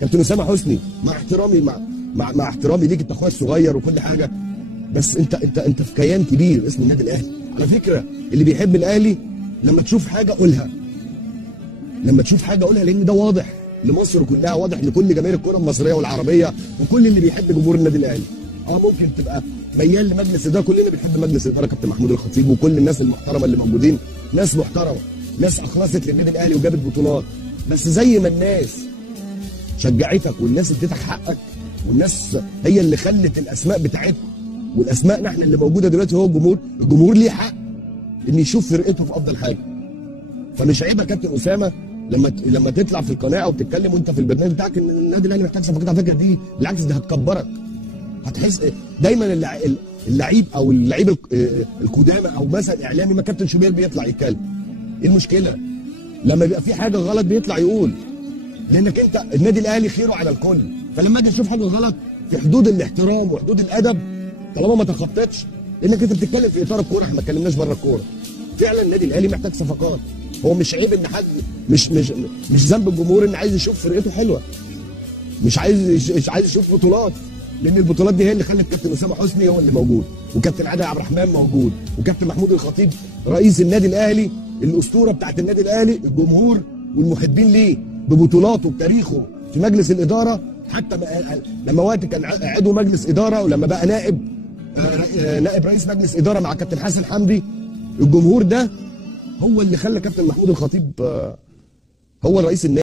كابتن اسامه حسني، مع احترامي مع احترامي ليك، انت اخويا الصغير وكل حاجه، بس انت في كيان كبير اسمه النادي الاهلي. على فكره اللي بيحب الاهلي لما تشوف حاجه قولها، لما تشوف حاجه قولها، لان ده واضح لمصر كلها، واضح لكل جماهير الكره المصريه والعربيه وكل اللي بيحب جمهور النادي الاهلي. ممكن تبقى ميال لمجلس الاداره، كلنا بنحب مجلس الاداره، كابتن محمود الخطيب وكل الناس المحترمه اللي موجودين، ناس محترمه، ناس اخلصت للنادي الاهلي وجابت بطولات، بس زي ما الناس شجعتك والناس اديتك حقك والناس هي اللي خلت الاسماء بتاعتكم والاسماء احنا اللي موجوده دلوقتي، هو الجمهور ليه حق ان يشوف فرقته في افضل حاجه. فمش عيب يا كابتن اسامه لما تطلع في القناه او تتكلم وانت في البرنامج بتاعك ان النادي الاهلي محتاج صفقات. على فكره دي بالعكس، دي هتكبرك، هتحس دايما اللعيب او اللعيب القدامى او مثلا اعلامي، ما كابتن شوبير بيطلع يتكلم. ايه المشكله؟ لما بيبقى في حاجه غلط بيطلع يقول، لانك انت النادي الاهلي خيره على الكل، فلما اجي اشوف حاجه غلط في حدود الاحترام وحدود الادب، طالما ما تخطيتش، لانك انت بتتكلم في اطار الكوره، احنا ما اتكلمناش بره الكوره. فعلا النادي الاهلي محتاج صفقات، هو مش عيب ان حد مش ذنب الجمهور ان عايز يشوف فرقته حلوه، مش عايز يشوف بطولات، لان البطولات دي هي اللي خلت كابتن اسامه حسني هو اللي موجود، وكابتن عادل عبد الرحمن موجود، وكابتن محمود الخطيب رئيس النادي الاهلي، الاسطوره بتاعت النادي الاهلي، الجمهور والمحبين ليه ببطولاته بتاريخه في مجلس الاداره، حتى لما وقت كان عضو مجلس اداره ولما بقى نائب رئيس مجلس اداره مع كابتن حسن حمدي، الجمهور ده هو اللي خلى كابتن محمود الخطيب هو رئيس النادي.